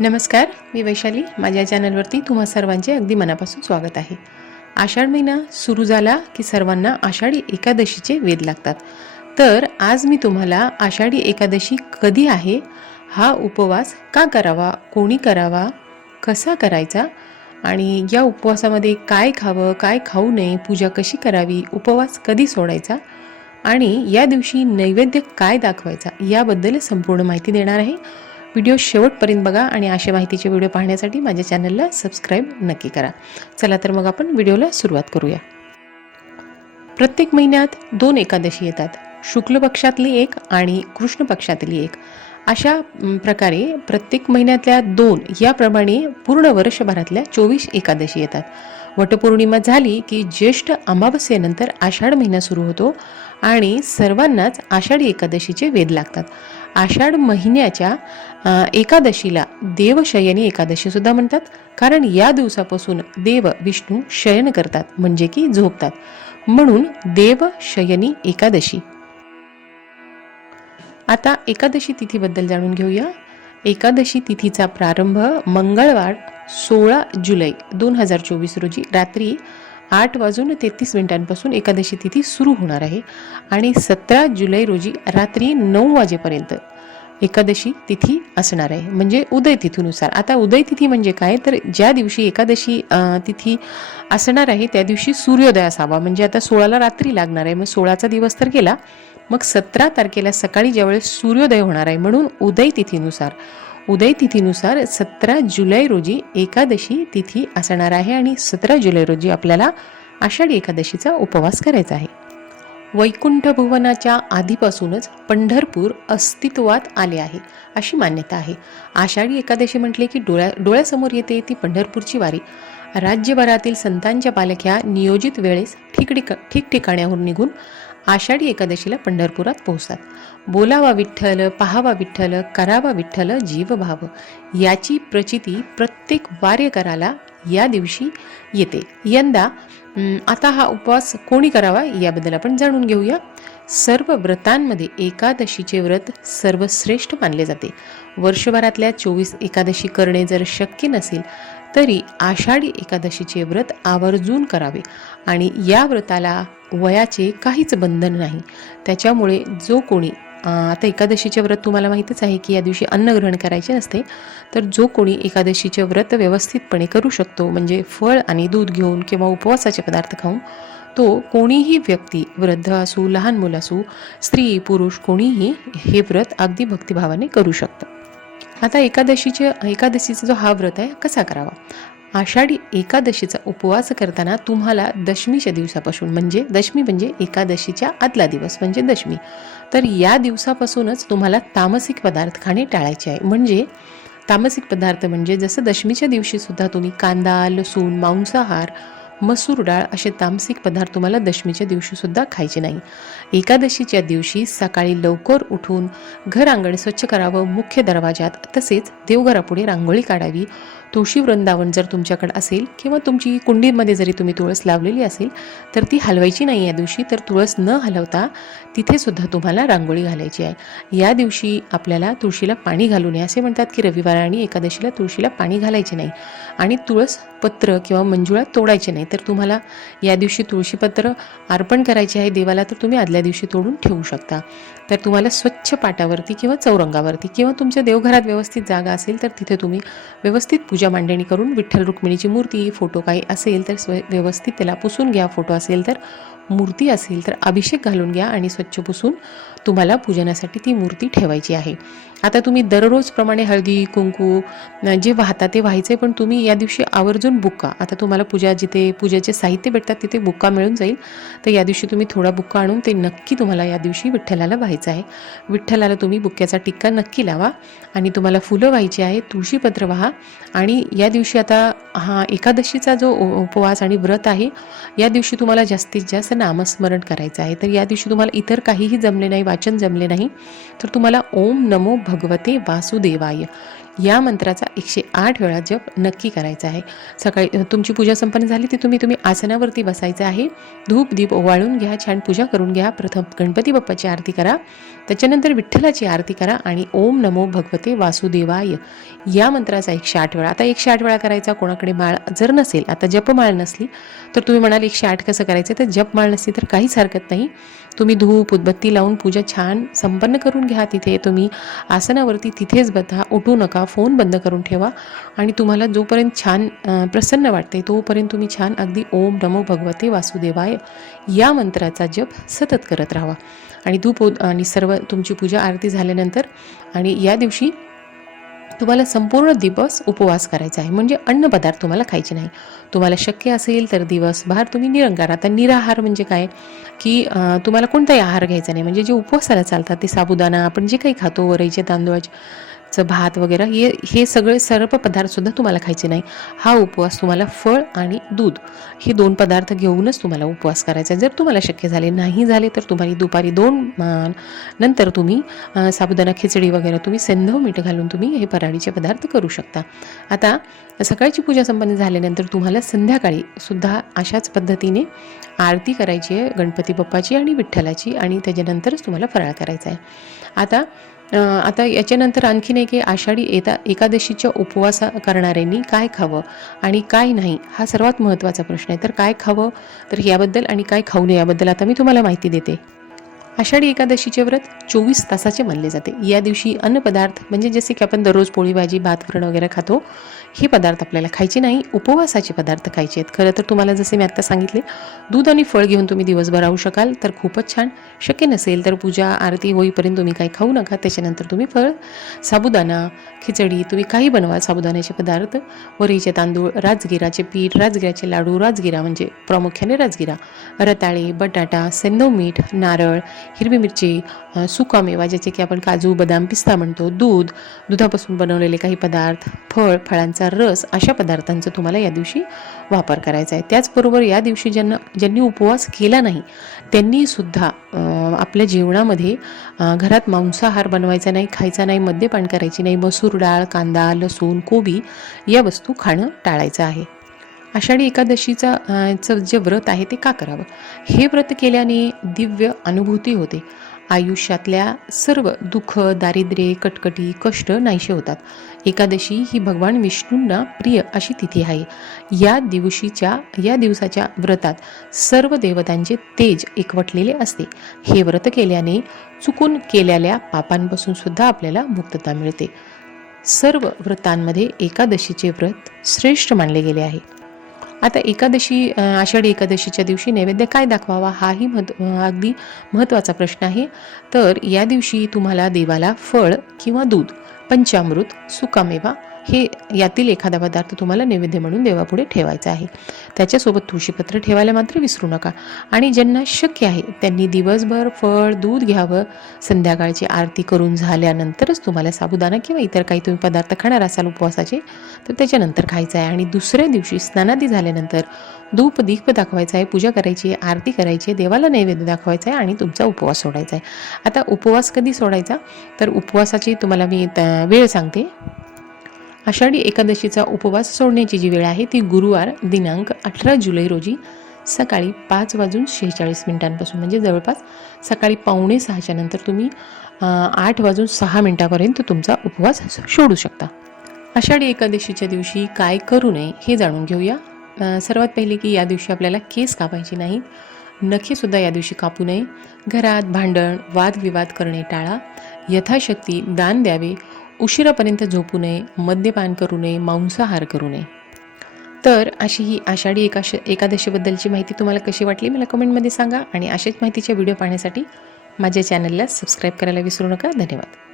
नमस्कार मी वैशाली. माझ्या चॅनलवरती तुम्हा सर्वांचे अगदी मनापासून स्वागत आहे. आषाढ महिना सुरू झाला की सर्वांना आषाढी एकादशीचे वेध लागतात. तर आज मी तुम्हाला आषाढी एकादशी कधी आहे हा उपवास का करावा कोणी करावा कसा करायचा आणि या उपवासामध्ये काय खावं काय खाऊ नये पूजा कशी करावी उपवास कधी सोडायचा आणि या दिवशी नैवेद्य काय दाखवायचा याबद्दल संपूर्ण माहिती देणार आहे. व्हिडिओ शेवटपर्यंत बघा आणि अशा माहितीचे व्हिडिओ पाहण्यासाठी माझ्या चॅनलला सबस्क्राईब नक्की करा. चला तर मग आपण व्हिडिओला सुरुवात करूया. प्रत्येक महिन्यात दोन एकादशी येतात. शुक्ल पक्षातली एक आणि कृष्ण पक्षातली एक. अशा प्रकारे प्रत्येक महिन्यातल्या दोन याप्रमाणे पूर्ण वर्षभरातल्या चोवीस एकादशी येतात. वटपौर्णिमा झाली की ज्येष्ठ अमावस्येनंतर आषाढ महिना सुरू होतो आणि सर्वांनाच आषाढी एकादशीचे वेध लागतात. आषाढ महिन्याच्या एकादशीला देवशयनी एकादशी सुद्धा म्हणतात. कारण या दिवसापासून देव विष्णू शयन करतात म्हणजे की झोपतात. म्हणून देवशयनी एकादशी. आता एकादशी तिथीबद्दल जाणून घेऊया. एकादशी तिथीचा प्रारंभ मंगळवार सोळा जुलै दोन हजार चोवीस रोजी रात्री आठ वाजून तेहतीस मिनिटांपासून एकादशी तिथी सुरू होणार आहे आणि सतरा जुलै रोजी रात्री नऊ वाजेपर्यंत एकादशी तिथी असणार आहे. म्हणजे उदय तिथीनुसार. आता उदय तिथी म्हणजे काय? तर ज्या दिवशी एकादशी तिथी असणार आहे त्या दिवशी सूर्योदय असावा म्हणजे आता सोळाला रात्री लागणार आहे. मग सोळाचा दिवस तर गेला. मग सतरा तारखेला सकाळी ज्यावेळेस सूर्योदय होणार आहे म्हणून उदय तिथीनुसार उदय तिथीनुसार सतरा जुलै रोजी एकादशी तिथी असणार आहे आणि सतरा जुलै रोजी आपल्याला आषाढी एकादशीचा उपवास करायचा आहे. वैकुंठ भुवनाच्या आधीपासूनच पंढरपूर अस्तित्वात आले आहे अशी मान्यता आहे. आषाढी एकादशी म्हटले की डोळ्या डोळ्यासमोर येते ती पंढरपूरची वारी. राज्यभरातील संतांच्या पालख्या नियोजित वेळेस ठिकठिक ठिकठिकाण्याहून निघून आषाढी एकादशीला पंढरपुरात पोहोचतात. बोलावा विठ्ठल पहावा विठ्ठल करावा विठ्ठल जीवभाव. याची प्रचिती प्रत्येक वार्यकराला या दिवशी येते. यंदा आता हा उपवास कोणी करावा याबद्दल आपण जाणून घेऊया. सर्व व्रतांमध्ये एकादशीचे व्रत सर्वश्रेष्ठ मानले जाते. वर्षभरातल्या चोवीस एकादशी करणे जर शक्य नसेल तरी आषाढी एकादशीचे व्रत आवर्जून करावे आणि या व्रताला वयाचे काहीच बंधन नाही. त्याच्यामुळे जो कोणी आता एकादशीचे व्रत तुम्हाला माहीतच आहे की या दिवशी अन्न ग्रहण करायचे असते तर जो कोणी एकादशीचे व्रत व्यवस्थितपणे करू शकतो म्हणजे फळ आणि दूध घेऊन किंवा उपवासाचे पदार्थ खाऊन तो कोणीही व्यक्ती वृद्ध असू लहान मुलं असू स्त्री पुरुष कोणीही हे व्रत अगदी भक्तिभावाने करू शकतं. आता एकादशीचे एकादशीचा जो हा व्रत आहे कसा करावा? आषाढी एकादशीचा उपवास करताना तुम्हाला दशमीच्या दिवसापासून म्हणजे दशमी म्हणजे एकादशीच्या आदला दिवस म्हणजे दशमी. तर या दिवसापासूनच तुम्हाला तामसिक पदार्थ खाणे टाळायचे आहे. म्हणजे तामसिक पदार्थ म्हणजे जसं दशमीच्या दिवशीसुद्धा तुम्ही कांदा लसूण मांसाहार मसूर डाळ असे तामसिक पदार्थ तुम्हाला दशमीच्या दिवशीसुद्धा खायचे नाही. एकादशीच्या दिवशी सकाळी लवकर उठून घर अंगण स्वच्छ करावं मुख्य दरवाजात तसेच देवघरापुढे रांगोळी काढावी तुळशी वृंदावन जर तुमच्याकडे असेल किंवा तुमची कुंडीमध्ये जरी तुम्ही तुळस लावलेली असेल तर ती हलवायची नाही या दिवशी. तर तुळस न हलवता तिथेसुद्धा तुम्हाला रांगोळी घालायची आहे. या दिवशी आपल्याला तुळशीला पाणी घालू नये असे म्हणतात की रविवार आणि एकादशीला तुळशीला पाणी घालायचे नाही आणि तुळस पत्र किंवा मंजुळा तोडायचे नाही. तर तुम्हाला या दिवशी तुळशीपत्र अर्पण करायचे आहे देवाला तर तुम्ही आदल्या दिवशी तोडून ठेवू शकता. तर तुम्हाला स्वच्छ पाटावरती किंवा चौरंगावरती किंवा तुमच्या देवघरात व्यवस्थित जागा असेल तर तिथे तुम्ही व्यवस्थित पूजा मांडणी करून विठ्ठल रुक्मिणीची मूर्ती फोटो काही असेल तर स्व व्यवस्थित त्याला पुसून घ्या. फोटो असेल तर मूर्ती असेल तर अभिषेक घालून घ्या आणि स्वच्छ पुसून तुम्हाला पूजनासाठी ती मूर्ती ठेवायची आहे. आता तुम्ही दररोजप्रमाणे हळदी कुंकू जे वाहता ते व्हायचे पण तुम्ही या दिवशी आवर्जून बुक्का. आता तुम्हाला पूजा जिथे पूजेचे साहित्य भेटतात तिथे बुक्का मिळून जाईल. तर या दिवशी तुम्ही थोडा बुक्का आणून ते नक्की तुम्हाला या दिवशी विठ्ठलाला व्हायचं आहे. विठ्ठलाला तुम्ही बुक्क्याचा टिक्का नक्की लावा आणि तुम्हाला फुलं व्हायची आहे तुळशीपत्र व्हा. आणि या दिवशी आता हा एकादशीचा जो उपवास आणि व्रत आहे या दिवशी तुम्हाला जास्तीत जास्त नामस्मरण करायचं आहे. तर या दिवशी तुम्हाला इतर काहीही जमले नाही वाचन जमले नाही तर तुम्हाला ओम नमो भगवते वासुदेवाय. या मंत्राचा एकशे आठ वेळा जप नक्की करायचा आहे. सकाळी तुमची पूजा संपन्न झाली ती तुम्ही तुम्ही आसनावरती बसायचं आहे. धूप दीप ओवाळून घ्या छान पूजा करून घ्या. प्रथम गणपती बाप्पाची आरती करा. त्याच्यानंतर विठ्ठलाची आरती करा आणि ओम नमो भगवते वासुदेवाय. या मंत्राचा एकशे आठ वेळा. आता एकशे आठ वेळा करायचा कोणाकडे माळ जर नसेल आता जपमाळ नसली तर तुम्ही म्हणाल एकशे आठ कसं करायचं? तर जपमाळ नसली तर काहीच हरकत नाही. तुम्ही धूप उदबत्ती लावून पूजा छान संपन्न करून घ्या तिथे. तुम्ही आसनावरती तिथेच बधा उठू नका फोन बंद करून ठेवा आणि तुम्हाला जोपर्यंत छान प्रसन्न वाटते तोपर्यंत तुम्ही छान अगदी ओम नमो भगवते वासुदेवाय या मंत्राचा जप सतत करत राहा आणि धूप आणि सर्व तुमची पूजा आरती झाल्यानंतर आणि या दिवशी तुम्हाला संपूर्ण दिवस उपवास करायचा आहे. म्हणजे अन्नपदार्थ तुम्हाला खायचे नाही. तुम्हाला शक्य असेल तर दिवसभर तुम्ही निरंकार आता निराहार म्हणजे काय? की तुम्हाला कोणताही आहार घ्यायचा नाही. म्हणजे जे उपवासाला चालतात ते साबुदाणा आपण जे काही खातो वरईचे तांदूळाचे चं भात वगैरे हे हे सगळे सर्व पदार्थसुद्धा तुम्हाला खायचे नाही. हा उपवास तुम्हाला फळ आणि दूध हे दोन पदार्थ घेऊनच तुम्हाला उपवास करायचा आहे. जर तुम्हाला शक्य झाले नाही झाले तर तुम्हाला दुपारी दोन नंतर तुम्ही साबुदाणा खिचडी वगैरे तुम्ही सेंधव मीठ घालून तुम्ही हे पराडीचे पदार्थ करू शकता. आता सकाळची पूजा संपन्न झाल्यानंतर तुम्हाला संध्याकाळी सुद्धा अशाच पद्धतीने आरती करायची आहे गणपती बाप्पाची आणि विठ्ठलाची आणि त्याच्यानंतरच तुम्हाला फराळ करायचा आहे. आता आता याच्यानंतर आणखीन एक आषाढी एका एकादशीच्या उपवास करणाऱ्यांनी काय खावं आणि काय नाही हा सर्वात महत्त्वाचा प्रश्न आहे. तर काय खावं? तर याबद्दल आणि काय खाऊ नये याबद्दल आता मी तुम्हाला माहिती देते. आषाढी एकादशीचे व्रत चोवीस तासाचे मानले जाते. या दिवशी अन्नपदार्थ म्हणजे जसे की आपण दररोज पोळी भाजी भात वरण वगैरे खातो हे पदार्थ आपल्याला खायचे नाही उपवासाचे पदार्थ खायचे आहेत. खरं तर तुम्हाला जसे मी आत्ता सांगितले दूध आणि फळ घेऊन तुम्ही दिवसभर राहू शकाल तर खूपच छान. शक्य नसेल तर पूजा आरती होईपर्यंत तुम्ही काही खाऊ नका त्याच्यानंतर तुम्ही फळ साबुदाणा खिचडी तुम्ही काही बनवा साबुदाण्याचे पदार्थ. वरीचे तांदूळ राजगिराचे पीठ राजगिराचे लाडू राजगिरा म्हणजे प्रामुख्याने राजगिरा. रताळे बटाटा सेंदव मीठ नारळ हिरवी मिरची सुका सुकामेवा ज्याचे की आपण काजू बदाम पिस्ता म्हणतो दूध दुधापासून बनवलेले काही पदार्थ फळ फळांचा रस अशा पदार्थांचा तुम्हाला या दिवशी वापर करायचा आहे. त्याचबरोबर या दिवशी ज्यांना ज्यांनी उपवास केला नाही त्यांनी सुद्धा आपल्या जेवणामध्ये घरात मांसाहार बनवायचा नाही खायचा नाही मद्यपान करायची नाही मसूर डाळ कांदा लसूण कोबी या वस्तू खाणं टाळायचं आहे. आषाढी एकादशीचा चं जे व्रत आहे ते का करावं? हे व्रत केल्याने दिव्य अनुभूती होते. आयुष्यातल्या सर्व दुःख दारिद्र्य कटकटी कष्ट नाहीसे होतात. एकादशी ही भगवान विष्णूंना प्रिय अशी तिथी आहे. या दिवशीच्या या दिवसाच्या व्रतात सर्व देवतांचे तेज एकवटलेले असते. हे व्रत केल्याने चुकून केलेल्या पापांपासून सुद्धा आपल्याला मुक्तता मिळते. सर्व व्रतांमध्ये एकादशीचे व्रत श्रेष्ठ मानले गेले आहे. आता एकादशी आषाढी एकादशीच्या दिवशी नैवेद्य काय दाखवावा हाही महत्त्व अगदी महत्त्वाचा प्रश्न आहे. तर या दिवशी तुम्हाला देवाला फळ किंवा दूध पंचामृत सुकामेवा हे यातील एखादा पदार्थ तुम्हाला नैवेद्य म्हणून देवापुढे ठेवायचा आहे. त्याच्यासोबत तुळशीपत्र ठेवायला मात्र विसरू नका. आणि ज्यांना शक्य आहे त्यांनी दिवसभर फळ दूध घ्यावं. संध्याकाळची आरती करून झाल्यानंतरच तुम्हाला साबुदाणा किंवा इतर काही तुम्ही पदार्थ खाणार असाल उपवासाचे तर त्याच्यानंतर खायचं आहे. आणि दुसऱ्या दिवशी स्नानादी झाल्यानंतर धूप दीप दाखवायचा आहे पूजा करायची आहे आरती करायची आहे देवाला नैवेद्य दाखवायचा आहे आणि तुमचा उपवास सोडायचा आहे. आता उपवास कधी सोडायचा? तर उपवासाची तुम्हाला मी वेळ सांगते. आषाढी एकादशीचा उपवास सोडण्याची जी वेळ आहे ती गुरुवार दिनांक अठरा जुलै रोजी सकाळी पाच वाजून शेहेचाळीस मिनिटांपासून. म्हणजे जवळपास सकाळी पावणे सहाच्या नंतर तुम्ही आठ वाजून सहा मिनिटापर्यंत तुमचा उपवास सोडू शकता. आषाढी एकादशीच्या दिवशी काय करू नये हे जाणून घेऊया. सर्वात पहिले की या दिवशी आपल्याला केस कापायचे नाही. नखेसुद्धा या दिवशी कापू नये. घरात भांडण वादविवाद करणे टाळा. यथाशक्ती दान द्यावे. उशिरापर्यंत झोपू नये मद्यपान करू नये मांसाहार करू नये. तर अशी ही आषाढी एकाश एकादशीबद्दलची माहिती तुम्हाला कशी वाटली मला कमेंटमध्ये सांगा आणि अशाच माहितीच्या व्हिडिओ पाहण्यासाठी माझ्या चॅनलला सबस्क्राईब करायला विसरू नका. धन्यवाद.